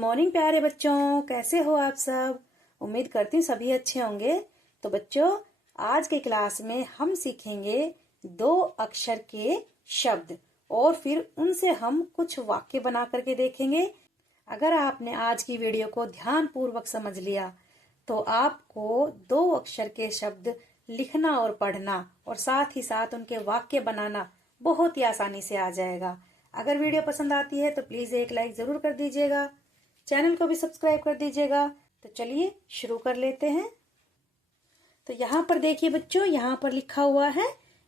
Morning प्यारे बच्चों, कैसे हो आप सब। उम्मीद करती हूँ सभी अच्छे होंगे। तो बच्चों, आज के क्लास में हम सीखेंगे 2 अक्षर के शब्द और फिर उनसे हम कुछ वाक्य बना करके देखेंगे। अगर आपने आज की वीडियो को ध्यान पूर्वक समझ लिया तो आपको 2 अक्षर के शब्द लिखना और पढ़ना और साथ ही साथ उनके वाक्य बनाना बहुत ही आसानी से आ जाएगा। अगर वीडियो पसंद आती है तो प्लीज एक लाइक जरूर कर दीजिएगा, चैनल को भी सब्सक्राइब कर दीजिएगा। तो चलिए शुरू कर लेते हैं। तो यहाँ पर देखिए बच्चों, यहाँ पर लिखा हुआ है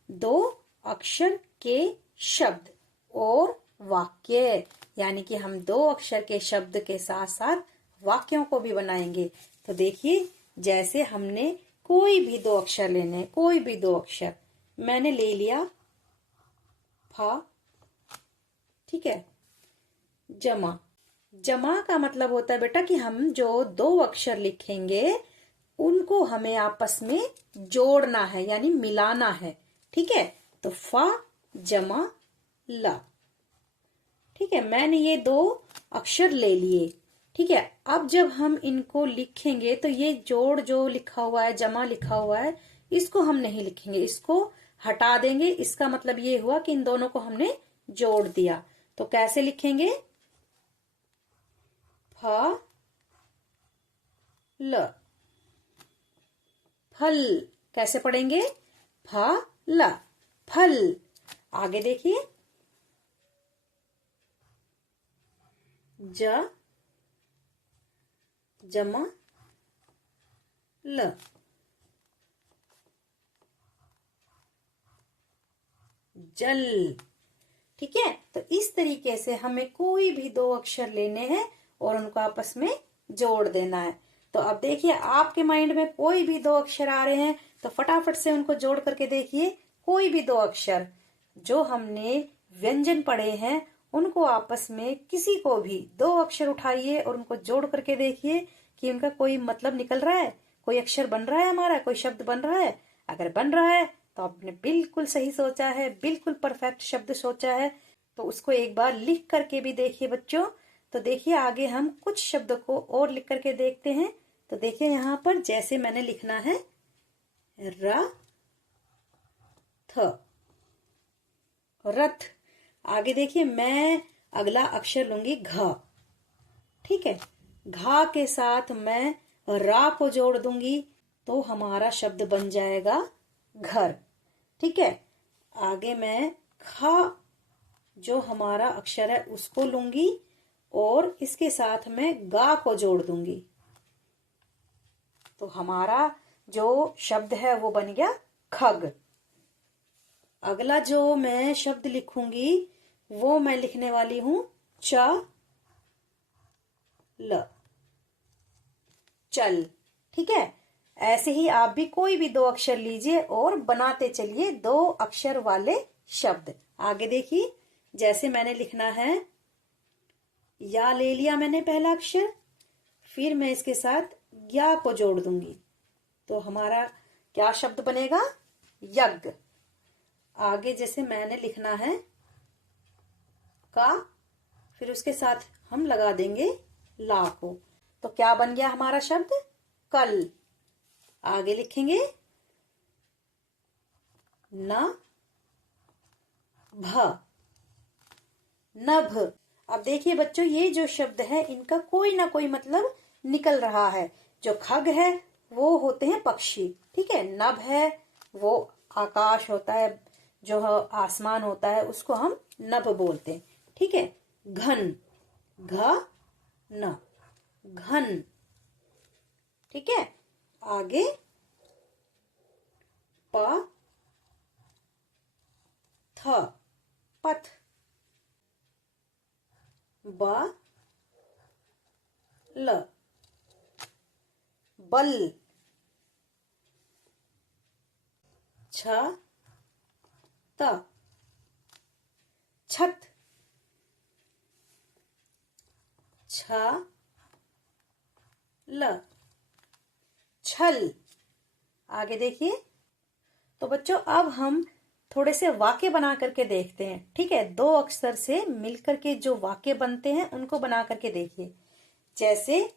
2 अक्षर के शब्द और वाक्य, यानी कि हम 2 अक्षर के शब्द के साथ साथ वाक्यों को भी बनाएंगे। तो देखिए, जैसे हमने कोई भी 2 अक्षर लेने, कोई भी 2 अक्षर मैंने ले लिया फा, ठीक है। जमा, जमा का मतलब होता है बेटा कि हम जो 2 अक्षर लिखेंगे उनको हमें आपस में जोड़ना है, यानी मिलाना है, ठीक है। तो फा जमा ला, ठीक है। मैंने ये 2 अक्षर ले लिए, ठीक है। अब जब हम इनको लिखेंगे तो ये जोड़ जो लिखा हुआ है, जमा लिखा हुआ है, इसको हम नहीं लिखेंगे, इसको हटा देंगे। इसका मतलब ये हुआ कि इन दोनों को हमने जोड़ दिया। तो कैसे लिखेंगे? फ ल, फल। कैसे पढ़ेंगे? फ ल, फल। आगे देखिए, ज जमा ल, जल, ठीक है। तो इस तरीके से हमें कोई भी 2 अक्षर लेने हैं और उनको आपस में जोड़ देना है। तो अब देखिए, आपके माइंड में कोई भी 2 अक्षर आ रहे हैं तो फटाफट से उनको जोड़ करके देखिए। कोई भी 2 अक्षर जो हमने व्यंजन पढ़े हैं उनको आपस में किसी को भी 2 अक्षर उठाइए और उनको जोड़ करके देखिए कि उनका कोई मतलब निकल रहा है, कोई अक्षर बन रहा है, हमारा कोई शब्द बन रहा है। अगर बन रहा है तो आपने बिल्कुल सही सोचा है, बिल्कुल परफेक्ट शब्द सोचा है। तो उसको एक बार लिख करके भी देखिए बच्चों। तो देखिए, आगे हम कुछ शब्दों को और लिख करके देखते हैं। तो देखिए, यहाँ पर जैसे मैंने लिखना है र थ, रथ। आगे देखिए, मैं अगला अक्षर लूंगी घ, ठीक है। घा के साथ मैं रा को जोड़ दूंगी तो हमारा शब्द बन जाएगा घर, ठीक है। आगे मैं खा जो हमारा अक्षर है उसको लूंगी और इसके साथ मैं गा को जोड़ दूंगी तो हमारा जो शब्द है वो बन गया खग। अगला जो मैं शब्द लिखूंगी वो मैं लिखने वाली हूं च ल, चल, ठीक है। ऐसे ही आप भी कोई भी 2 अक्षर लीजिए और बनाते चलिए 2 अक्षर वाले शब्द। आगे देखिए, जैसे मैंने लिखना है या ले लिया मैंने पहला अक्षर, फिर मैं इसके साथ या को जोड़ दूंगी तो हमारा क्या शब्द बनेगा? यज्ञ। आगे जैसे मैंने लिखना है का, फिर उसके साथ हम लगा देंगे ला को, तो क्या बन गया हमारा शब्द? कल। आगे लिखेंगे न भ, नभ। अब देखिए बच्चों, ये जो शब्द है इनका कोई ना कोई मतलब निकल रहा है। जो खग है वो होते हैं पक्षी, ठीक है। नभ है वो आकाश होता है, जो आसमान होता है उसको हम नभ बोलते हैं, ठीक है। घन, घ न, घन, ठीक है। आगे प थ, पथ। ब ल, बल। छ त, छत। छ ल, छल। आगे देखिए, तो बच्चों अब हम थोड़े से वाक्य बना करके देखते हैं, ठीक है। 2 अक्षर से मिलकर के जो वाक्य बनते हैं उनको बना करके देखिए। जैसे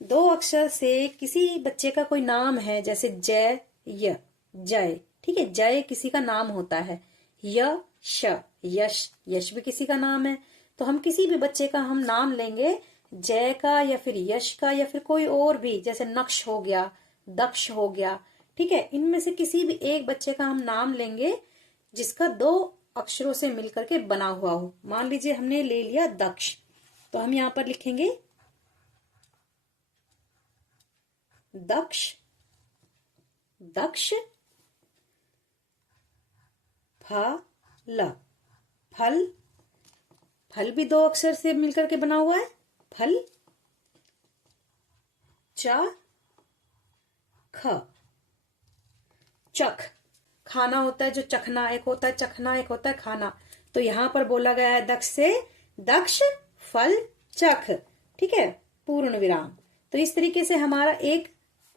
दो अक्षर से किसी बच्चे का कोई नाम है, जैसे जय, य, जय, ठीक है, जय किसी का नाम होता है। य, श, यश, यश भी किसी का नाम है। तो हम किसी भी बच्चे का हम नाम लेंगे, जय का या फिर यश का या फिर कोई और भी, जैसे नक्श हो गया, दक्ष हो गया, ठीक है, इनमें से किसी भी एक बच्चे का हम नाम लेंगे जिसका दो अक्षरों से मिलकर के बना हुआ हो। मान लीजिए हमने ले लिया दक्ष, तो हम यहां पर लिखेंगे दक्ष, दक्ष, फल, फल, फल भी दो अक्षर से मिलकर के बना हुआ है, फल, ख, चख, खाना होता है जो चखना, एक होता है चखना, एक होता है खाना। तो यहां पर बोला गया है दक्ष से दक्ष फल चख, ठीक है, पूर्ण विराम। तो इस तरीके से हमारा एक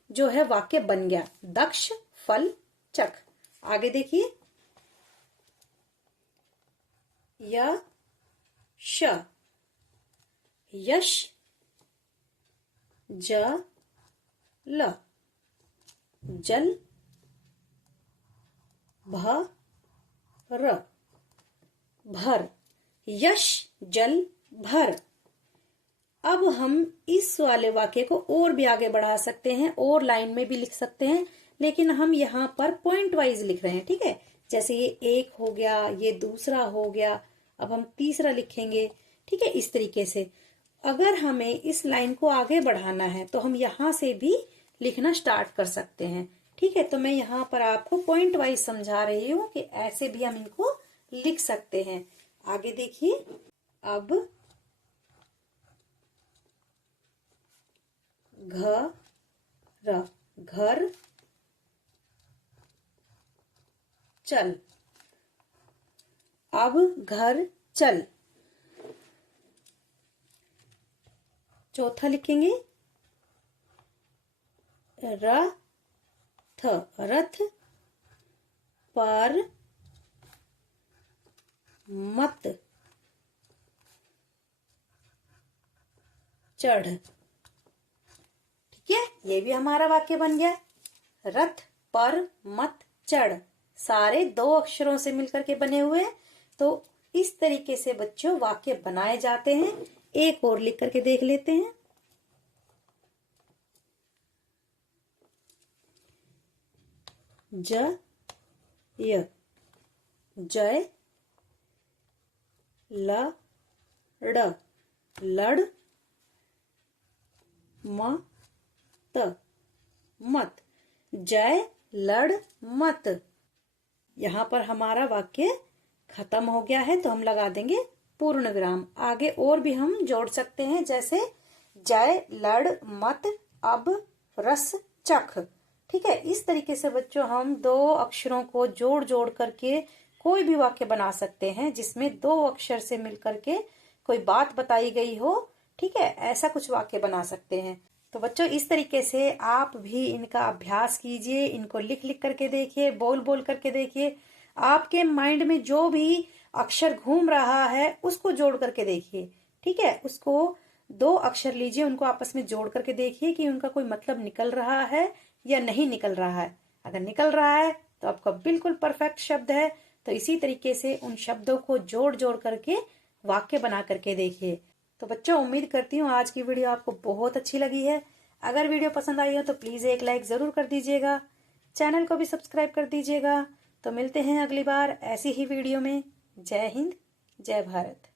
जो है वाक्य बन गया, दक्ष फल चख। आगे देखिए, यश, यश, जल, जल, भर, भर, यश जल भर। अब हम इस वाले वाक्य को और भी आगे बढ़ा सकते हैं और लाइन में भी लिख सकते हैं, लेकिन हम यहाँ पर पॉइंट वाइज लिख रहे हैं, ठीक है। जैसे ये एक हो गया, ये दूसरा हो गया, अब हम तीसरा लिखेंगे, ठीक है। इस तरीके से अगर हमें इस लाइन को आगे बढ़ाना है तो हम यहाँ से भी लिखना स्टार्ट कर सकते हैं, ठीक है। तो मैं यहाँ पर आपको पॉइंट वाइज समझा रही हूँ कि ऐसे भी हम इनको लिख सकते हैं। आगे देखिए, अब घर, घर, चल, अब घर चल। चौथा लिखेंगे रथ, रथ, पर मत चढ़, ठीक है। ये भी हमारा वाक्य बन गया, रथ पर मत चढ़, सारे दो अक्षरों से मिलकर के बने हुए हैं। तो इस तरीके से बच्चों वाक्य बनाए जाते हैं। एक और लिख करके देख लेते हैं, ज, य, जय, लड़, लड़, मत, जय लड़ मत। यहां पर हमारा वाक्य खत्म हो गया है, तो हम लगा देंगे पूर्ण विराम। आगे और भी हम जोड़ सकते हैं, जैसे जय लड़ मत अब रस चख, ठीक है। इस तरीके से बच्चों हम दो अक्षरों को जोड़ जोड़ करके कोई भी वाक्य बना सकते हैं जिसमें दो अक्षर से मिलकर के कोई बात बताई गई हो, ठीक है। ऐसा कुछ वाक्य बना सकते हैं। तो बच्चों इस तरीके से आप भी इनका अभ्यास कीजिए, इनको लिख लिख करके देखिए, बोल बोल करके देखिए। आपके माइंड में जो भी अक्षर घूम रहा है उसको जोड़ करके देखिए, ठीक है। उसको दो अक्षर लीजिए, उनको आपस में जोड़ करके देखिए कि उनका कोई मतलब निकल रहा है या नहीं निकल रहा है। अगर निकल रहा है तो आपका बिल्कुल परफेक्ट शब्द है। तो इसी तरीके से उन शब्दों को जोड़ जोड़ करके वाक्य बना करके देखिए। तो बच्चों उम्मीद करती हूँ आज की वीडियो आपको बहुत अच्छी लगी है। अगर वीडियो पसंद आई हो तो प्लीज एक लाइक जरूर कर दीजिएगा, चैनल को भी सब्सक्राइब कर दीजिएगा। तो मिलते हैं अगली बार ऐसी ही वीडियो में। जय हिंद, जय भारत।